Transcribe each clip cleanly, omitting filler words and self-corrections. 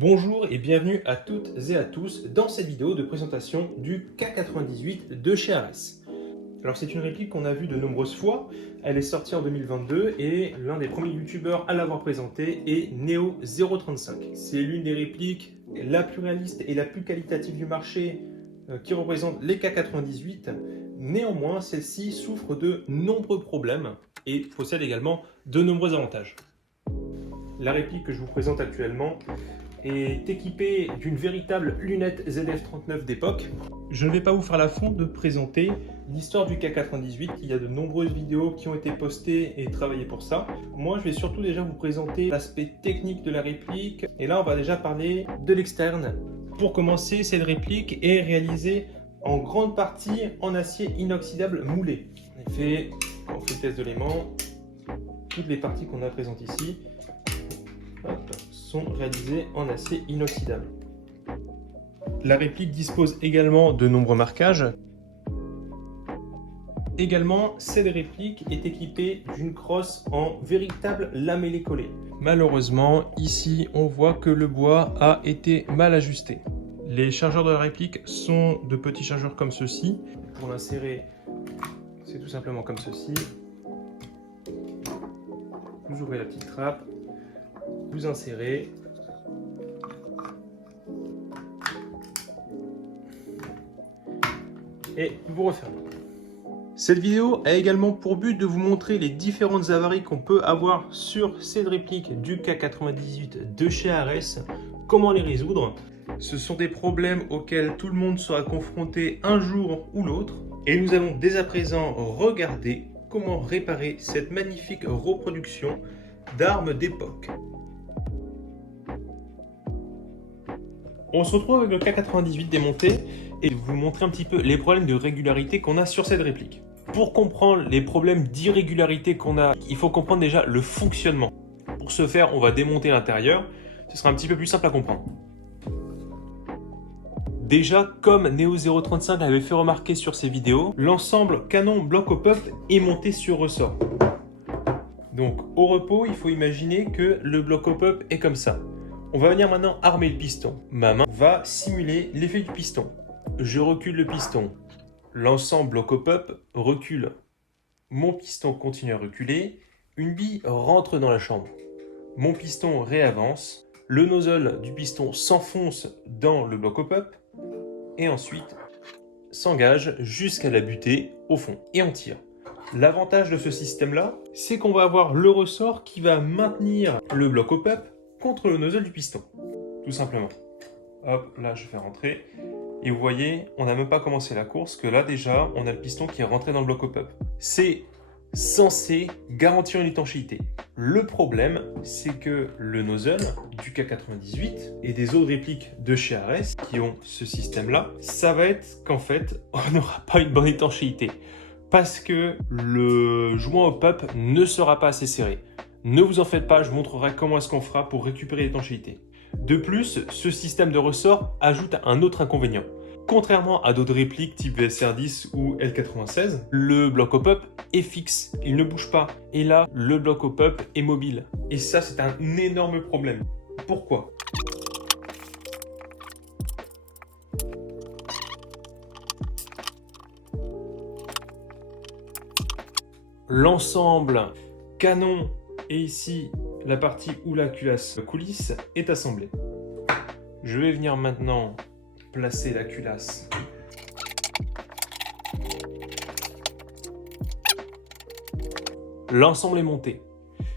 Bonjour et bienvenue à toutes et à tous dans cette vidéo de présentation du K98 de chez Ares. Alors c'est une réplique qu'on a vue de nombreuses fois, elle est sortie en 2022 et l'un des premiers youtubeurs à l'avoir présentée est Neo035. C'est l'une des répliques la plus réaliste et la plus qualitative du marché qui représente les K98. Néanmoins, celle-ci souffre de nombreux problèmes et possède également de nombreux avantages. La réplique que je vous présente actuellement est équipée d'une véritable lunette ZF-39 d'époque. Je ne vais pas vous faire l'affront de présenter l'histoire du K98, il y a de nombreuses vidéos qui ont été postées et travaillées pour ça. Moi, je vais surtout déjà vous présenter l'aspect technique de la réplique, et là, on va déjà parler de l'externe. Pour commencer, cette réplique est réalisée en grande partie en acier inoxydable moulé. En effet, quand on fait le test de l'aimant, toutes les parties qu'on a présentes ici sont réalisées en acier inoxydable. La réplique dispose également de nombreux marquages. Également, cette réplique est équipée d'une crosse en véritable lamellé collé. Malheureusement, ici, on voit que le bois a été mal ajusté. Les chargeurs de la réplique sont de petits chargeurs comme ceci. Pour l'insérer, c'est tout simplement comme ceci. Vous ouvrez la petite trappe, vous insérez. Et vous refermez. Cette vidéo a également pour but de vous montrer les différentes avaries qu'on peut avoir sur cette réplique du K98 de chez Ares, comment les résoudre. Ce sont des problèmes auxquels tout le monde sera confronté un jour ou l'autre. Et nous allons dès à présent regarder comment réparer cette magnifique reproduction d'armes d'époque. On se retrouve avec le K98 démonté et vous montrer un petit peu les problèmes de régularité qu'on a sur cette réplique. Pour comprendre les problèmes d'irrégularité qu'on a, il faut comprendre déjà le fonctionnement. Pour ce faire, on va démonter l'intérieur, ce sera un petit peu plus simple à comprendre. Déjà, comme Neo035 l'avait fait remarquer sur ses vidéos, l'ensemble canon bloc au pop est monté sur ressort. Donc au repos, il faut imaginer que le bloc au pop est comme ça. On va venir maintenant armer le piston. Ma main va simuler l'effet du piston. Je recule le piston. L'ensemble bloc au pop recule. Mon piston continue à reculer. Une bille rentre dans la chambre. Mon piston réavance. Le nozzle du piston s'enfonce dans le bloc au pop et ensuite s'engage jusqu'à la butée au fond et on tire. L'avantage de ce système-là, c'est qu'on va avoir le ressort qui va maintenir le bloc au pop contre le nozzle du piston, tout simplement. Hop, là je fais rentrer. Et vous voyez, on n'a même pas commencé la course, que là déjà, on a le piston qui est rentré dans le bloc au pop. C'est censé garantir une étanchéité. Le problème, c'est que le nozzle du K98 et des autres répliques de chez Ares qui ont ce système-là, ça va être qu'en fait, on n'aura pas une bonne étanchéité. Parce que le joint au pop ne sera pas assez serré. Ne vous en faites pas, je vous montrerai comment est-ce qu'on fera pour récupérer l'étanchéité. De plus, ce système de ressort ajoute un autre inconvénient. Contrairement à d'autres répliques type VSR10 ou L96, le bloc au pop est fixe, il ne bouge pas. Et là, le bloc au pop est mobile. Et ça, c'est un énorme problème. Pourquoi ? L'ensemble canon et ici la partie où la culasse coulisse est assemblée. Je vais venir maintenant placer la culasse l'ensemble est monté.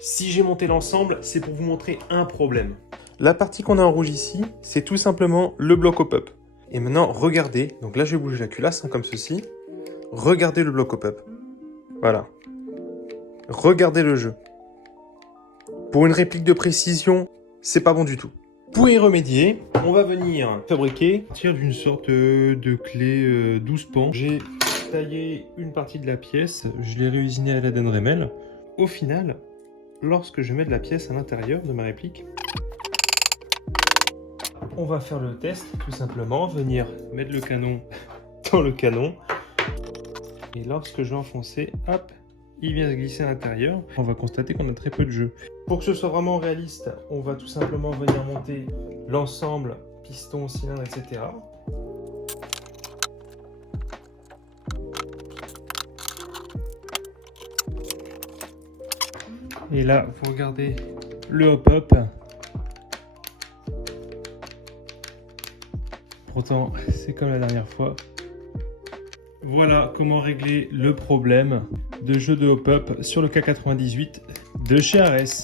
Si j'ai monté l'ensemble, c'est pour vous montrer un problème. La partie qu'on a en rouge ici, c'est tout simplement le bloc au pop. Et maintenant, regardez. Donc là, je vais bouger la culasse comme ceci. Regardez le bloc au pop. Voilà. Regardez le jeu. Pour une réplique de précision, c'est pas bon du tout. Pour y remédier, on va venir fabriquer à partir d'une sorte de clé 12 pans. J'ai taillé une partie de la pièce, je l'ai réusinée à la Dremel. Au final, lorsque je mets de la pièce à l'intérieur de ma réplique, on va faire le test tout simplement, venir mettre le canon dans le canon. Et lorsque je vais enfoncer, hop, il vient se glisser à l'intérieur. On va constater qu'on a très peu de jeu. Pour que ce soit vraiment réaliste, on va tout simplement venir monter l'ensemble, piston, cylindre, etc. Et là, vous regardez le hop-up. Pourtant, c'est comme la dernière fois. Voilà comment régler le problème de jeu de hop-up sur le K98 de chez Ares.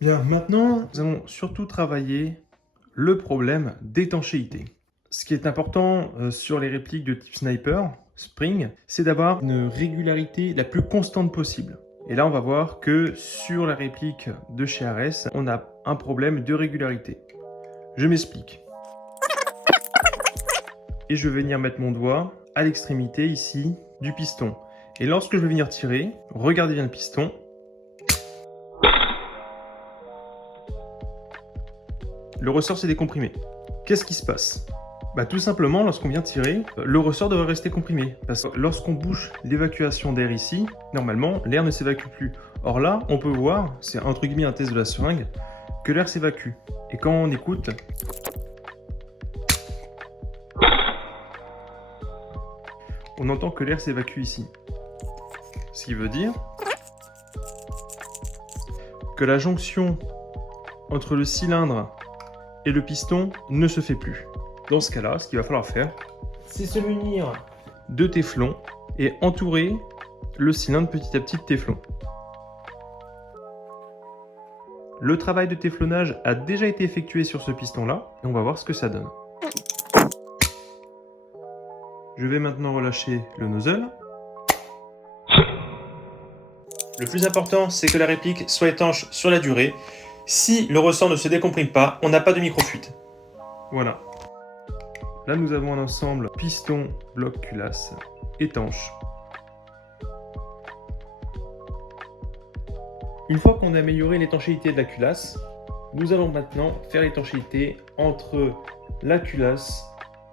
Bien, maintenant, nous allons surtout travailler le problème d'étanchéité. Ce qui est important sur les répliques de type Sniper, Spring, c'est d'avoir une régularité la plus constante possible. Et là, on va voir que sur la réplique de chez Ares, on a un problème de régularité. Je m'explique. Et je vais venir mettre mon doigt à l'extrémité ici du piston. Et lorsque je vais venir tirer, regardez bien le piston. Le ressort s'est décomprimé. Qu'est-ce qui se passe ? Tout simplement, lorsqu'on vient tirer, le ressort devrait rester comprimé. Parce que lorsqu'on bouche l'évacuation d'air ici, normalement, l'air ne s'évacue plus. Or là, on peut voir, c'est entre guillemets un test de la seringue, que l'air s'évacue. Et quand on écoute, on entend que l'air s'évacue ici. Ce qui veut dire que la jonction entre le cylindre et le piston ne se fait plus. Dans ce cas-là, ce qu'il va falloir faire, c'est se munir de téflon et entourer le cylindre petit à petit de téflon. Le travail de téflonnage a déjà été effectué sur ce piston-là et on va voir ce que ça donne. Je vais maintenant relâcher le nozzle. Le plus important, c'est que la réplique soit étanche sur la durée. Si le ressort ne se décomprime pas, on n'a pas de micro-fuite. Voilà. Là, nous avons un ensemble piston, bloc, culasse, étanche. Une fois qu'on a amélioré l'étanchéité de la culasse, nous allons maintenant faire l'étanchéité entre la culasse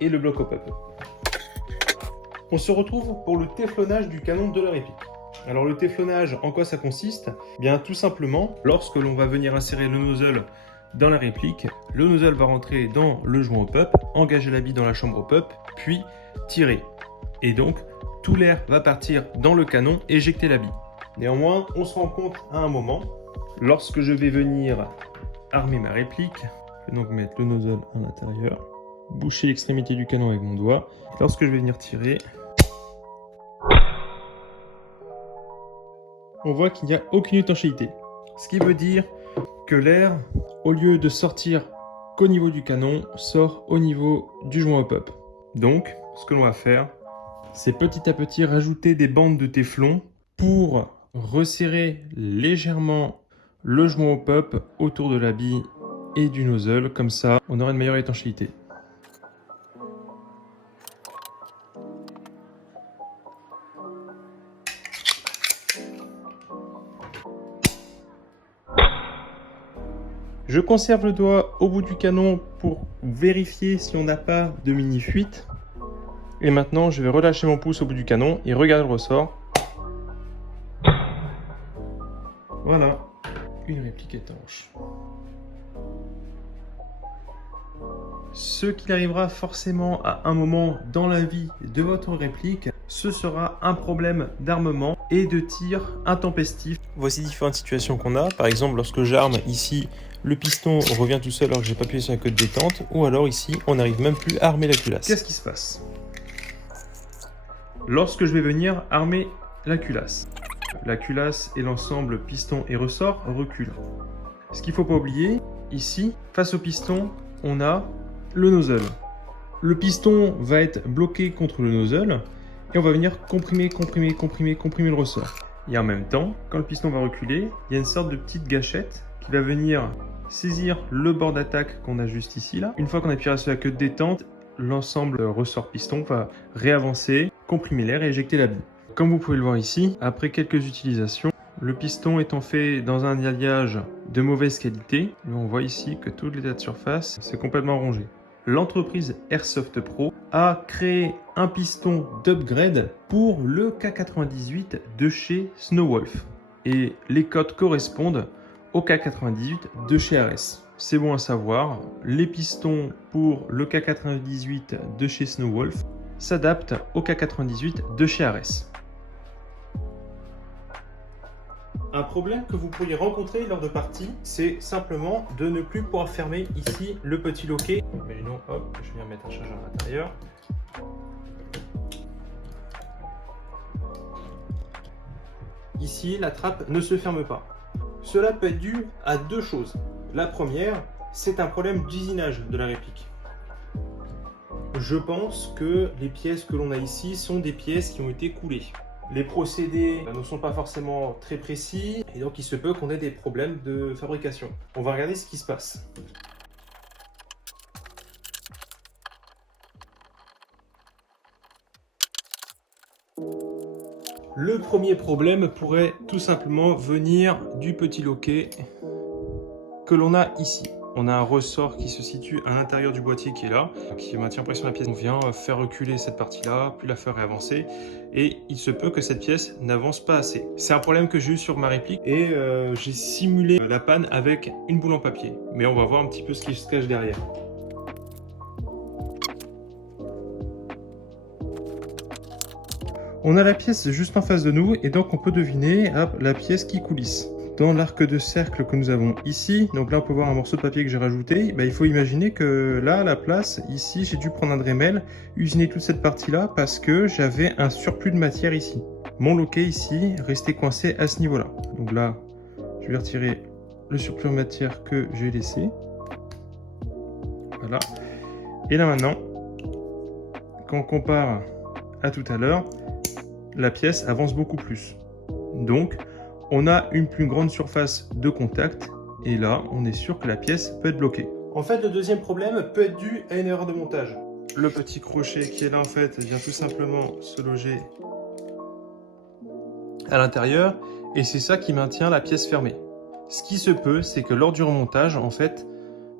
et le bloc hop-up. On se retrouve pour le téflonnage du canon de la réplique. Alors le téflonnage, en quoi ça consiste ? Bien tout simplement, lorsque l'on va venir insérer le nozzle dans la réplique, le nozzle va rentrer dans le joint hop-up, engager la bille dans la chambre hop-up, puis tirer. Et donc, tout l'air va partir dans le canon et éjecter la bille. Néanmoins, on se rend compte à un moment, lorsque je vais venir armer ma réplique, je vais donc mettre le nozzle à l'intérieur, boucher l'extrémité du canon avec mon doigt. Lorsque je vais venir tirer, on voit qu'il n'y a aucune étanchéité. Ce qui veut dire que l'air, au lieu de sortir qu'au niveau du canon, sort au niveau du joint hop-up. Donc, ce que l'on va faire, c'est petit à petit rajouter des bandes de téflon pour resserrer légèrement le joint hop-up autour de la bille et du nozzle. Comme ça, on aura une meilleure étanchéité. Je conserve le doigt au bout du canon pour vérifier si on n'a pas de mini-fuite. Et maintenant, je vais relâcher mon pouce au bout du canon et regarder le ressort. Voilà, une réplique étanche. Ce qui arrivera forcément à un moment dans la vie de votre réplique, ce sera un problème d'armement et de tir intempestif. Voici différentes situations qu'on a. Par exemple, lorsque j'arme ici, le piston revient tout seul alors que j'ai pas appuyé sur la queue de détente. Ou alors ici, on n'arrive même plus à armer la culasse. Qu'est-ce qui se passe ? Lorsque je vais venir armer la culasse et l'ensemble piston et ressort reculent. Ce qu'il ne faut pas oublier, ici, face au piston, on a le nozzle. Le piston va être bloqué contre le nozzle et on va venir comprimer le ressort. Et en même temps, quand le piston va reculer, il y a une sorte de petite gâchette qui va venir saisir le bord d'attaque qu'on a juste ici. Là. Une fois qu'on a appuyé sur la queue de détente, l'ensemble ressort piston va réavancer, comprimer l'air et éjecter la bille. Comme vous pouvez le voir ici, après quelques utilisations, Le piston étant fait dans un alliage de mauvaise qualité, on voit ici que tout l'état de surface c'est complètement rongé. L'entreprise Airsoft Pro a créé un piston d'upgrade pour le K98 de chez Snowwolf. Et les codes correspondent au K98 de chez RS. C'est bon à savoir, les pistons pour le K98 de chez Snowwolf s'adaptent au K98 de chez RS. Un problème que vous pourriez rencontrer lors de parties, c'est simplement de ne plus pouvoir fermer ici le petit loquet. Mais non, hop, je viens mettre un chargeur à l'intérieur. Ici, la trappe ne se ferme pas. Cela peut être dû à deux choses. La première, c'est un problème d'usinage de la réplique. Je pense que les pièces que l'on a ici sont des pièces qui ont été coulées. Les procédés ne sont pas forcément très précis et donc il se peut qu'on ait des problèmes de fabrication. On va regarder ce qui se passe. Le premier problème pourrait tout simplement venir du petit loquet que l'on a ici. On a un ressort qui se situe à l'intérieur du boîtier qui est là, qui maintient pression la pièce. On vient faire reculer cette partie-là, puis la faire avancer, et il se peut que cette pièce n'avance pas assez. C'est un problème que j'ai eu sur ma réplique, et j'ai simulé la panne avec une boule en papier. Mais on va voir un petit peu ce qui se cache derrière. On a la pièce juste en face de nous, et donc on peut deviner la pièce qui coulisse. Dans l'arc de cercle que nous avons ici, donc là on peut voir un morceau de papier que j'ai rajouté, il faut imaginer que là à la place, ici j'ai dû prendre un Dremel, usiner toute cette partie là parce que j'avais un surplus de matière ici. Mon loquet ici restait coincé à ce niveau là. Donc là je vais retirer le surplus de matière que j'ai laissé. Voilà. Et là maintenant, quand on compare à tout à l'heure, la pièce avance beaucoup plus. Donc on a une plus grande surface de contact et là, on est sûr que la pièce peut être bloquée. En fait, le deuxième problème peut être dû à une erreur de montage. Le petit crochet qui est là, en fait, vient tout simplement se loger à l'intérieur et c'est ça qui maintient la pièce fermée. Ce qui se peut, c'est que lors du remontage, en fait,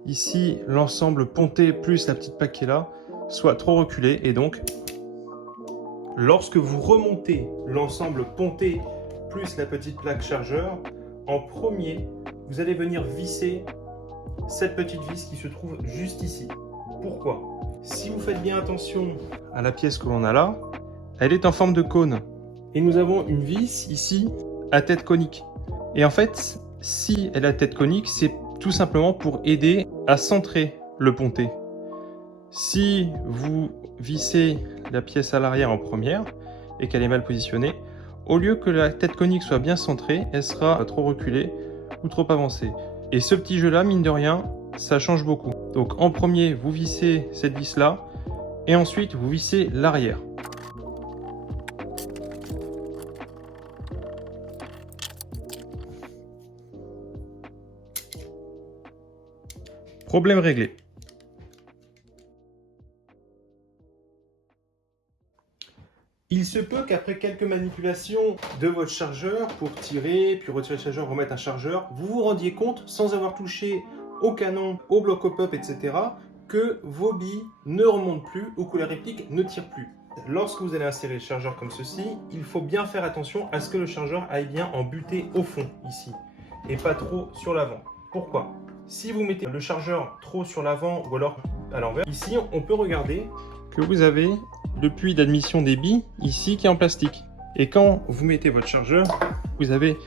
ici, l'ensemble ponté plus la petite plaque qui est là, soit trop reculé et donc, lorsque vous remontez l'ensemble ponté plus la petite plaque chargeur, en premier, vous allez venir visser cette petite vis qui se trouve juste ici. Pourquoi? Si vous faites bien attention à la pièce que l'on a là, elle est en forme de cône. Et nous avons une vis ici à tête conique. Et en fait, si elle a tête conique, c'est tout simplement pour aider à centrer le ponté. Si vous vissez la pièce à l'arrière en première et qu'elle est mal positionnée, au lieu que la tête conique soit bien centrée, elle sera trop reculée ou trop avancée. Et ce petit jeu-là, mine de rien, ça change beaucoup. Donc en premier, vous vissez cette vis-là, et ensuite vous vissez l'arrière. Problème réglé. Il se peut qu'après quelques manipulations de votre chargeur pour tirer, puis retirer le chargeur, remettre un chargeur, vous vous rendiez compte, sans avoir touché au canon, au bloc au pop, etc., que vos billes ne remontent plus ou que la réplique ne tire plus. Lorsque vous allez insérer le chargeur comme ceci, il faut bien faire attention à ce que le chargeur aille bien en butée au fond, ici, et pas trop sur l'avant. Pourquoi? Si vous mettez le chargeur trop sur l'avant ou alors à l'envers, ici on peut regarder que vous avez le puits d'admission des billes ici qui est en plastique. Et quand vous mettez votre chargeur, vous avez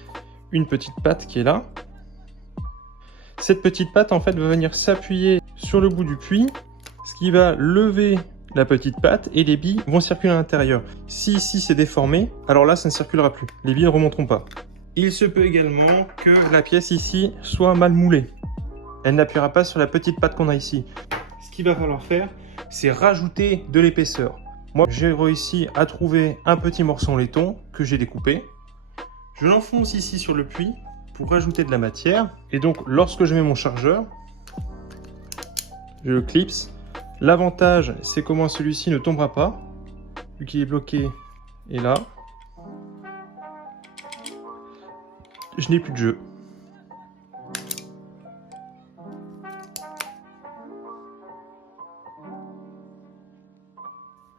une petite patte qui est là. Cette petite patte en fait va venir s'appuyer sur le bout du puits, ce qui va lever la petite patte et les billes vont circuler à l'intérieur. Si ici c'est déformé, alors là ça ne circulera plus. Les billes ne remonteront pas. Il se peut également que la pièce ici soit mal moulée. Elle n'appuiera pas sur la petite patte qu'on a ici. Ce qu'il va falloir faire, c'est rajouter de l'épaisseur. Moi, j'ai réussi à trouver un petit morceau en laiton que j'ai découpé. Je l'enfonce ici sur le puits pour rajouter de la matière. Et donc, lorsque je mets mon chargeur, je le clipse. L'avantage, c'est comment celui-ci ne tombera pas, vu qu'il est bloqué. Et là, je n'ai plus de jeu.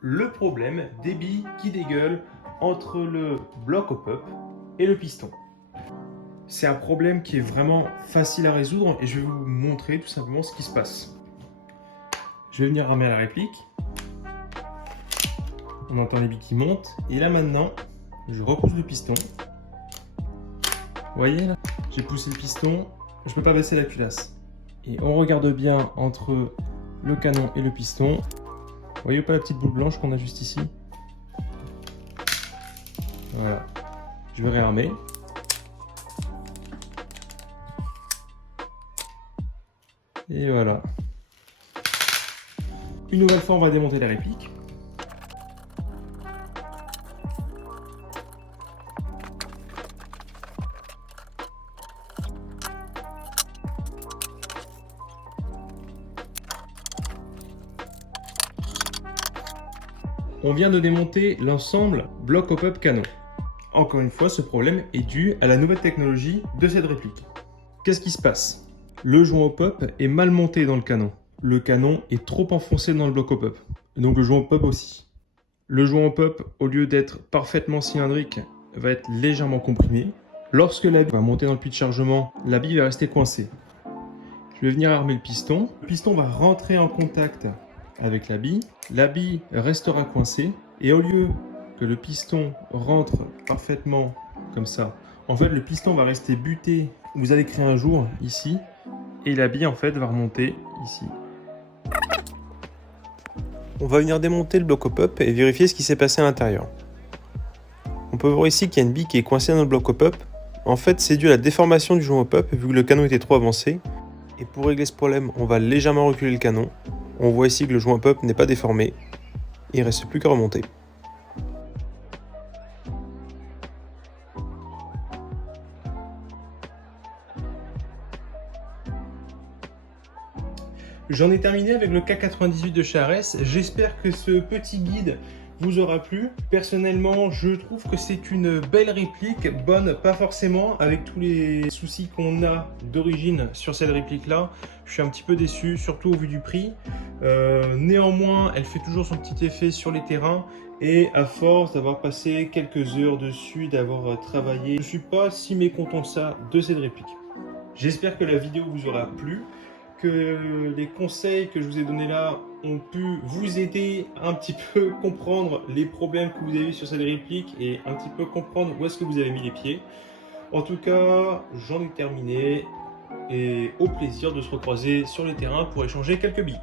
Le problème des billes qui dégueulent entre le bloc au pop et le piston. C'est un problème qui est vraiment facile à résoudre et je vais vous montrer tout simplement ce qui se passe. Je vais venir ramer à la réplique. On entend les billes qui montent. Et là maintenant, je repousse le piston. Vous voyez là, j'ai poussé le piston, je ne peux pas baisser la culasse. Et on regarde bien entre le canon et le piston. Vous voyez pas la petite boule blanche qu'on a juste ici? Voilà. Je vais réarmer. Et voilà. Une nouvelle fois, on va démonter la réplique. On vient de démonter l'ensemble bloc au pop canon. Encore une fois, ce problème est dû à la nouvelle technologie de cette réplique. Qu'est-ce qui se passe? Le joint au pop est mal monté dans le canon. Le canon est trop enfoncé dans le bloc au pop. Donc le joint au pop aussi. Le joint au pop, au lieu d'être parfaitement cylindrique, va être légèrement comprimé. Lorsque la bille va monter dans le puits de chargement, la bille va rester coincée. Je vais venir armer le piston. Le piston va rentrer en contact avec la bille restera coincée et au lieu que le piston rentre parfaitement comme ça, en fait le piston va rester buté. Vous allez créer un jour ici et la bille en fait va remonter ici. On va venir démonter le bloc au pop et vérifier ce qui s'est passé à l'intérieur. On peut voir ici qu'il y a une bille qui est coincée dans le bloc au pop. En fait, c'est dû à la déformation du joint au pop vu que le canon était trop avancé. Et pour régler ce problème, on va légèrement reculer le canon. On voit ici que le joint pop n'est pas déformé. Il ne reste plus qu'à remonter. J'en ai terminé avec le K98 de chez Ares. J'espère que ce petit guide vous aura plu. Personnellement, je trouve que c'est une belle réplique, bonne, pas forcément, avec tous les soucis qu'on a d'origine sur cette réplique-là. Je suis un petit peu déçu, surtout au vu du prix. Néanmoins, elle fait toujours son petit effet sur les terrains. Et à force d'avoir passé quelques heures dessus, d'avoir travaillé, je ne suis pas si mécontent que ça de cette réplique. J'espère que la vidéo vous aura plu, que les conseils que je vous ai donnés là ont pu vous aider à un petit peu comprendre les problèmes que vous avez sur cette réplique et un petit peu comprendre où est-ce que vous avez mis les pieds. En tout cas, j'en ai terminé et au plaisir de se recroiser sur les terrains pour échanger quelques billes.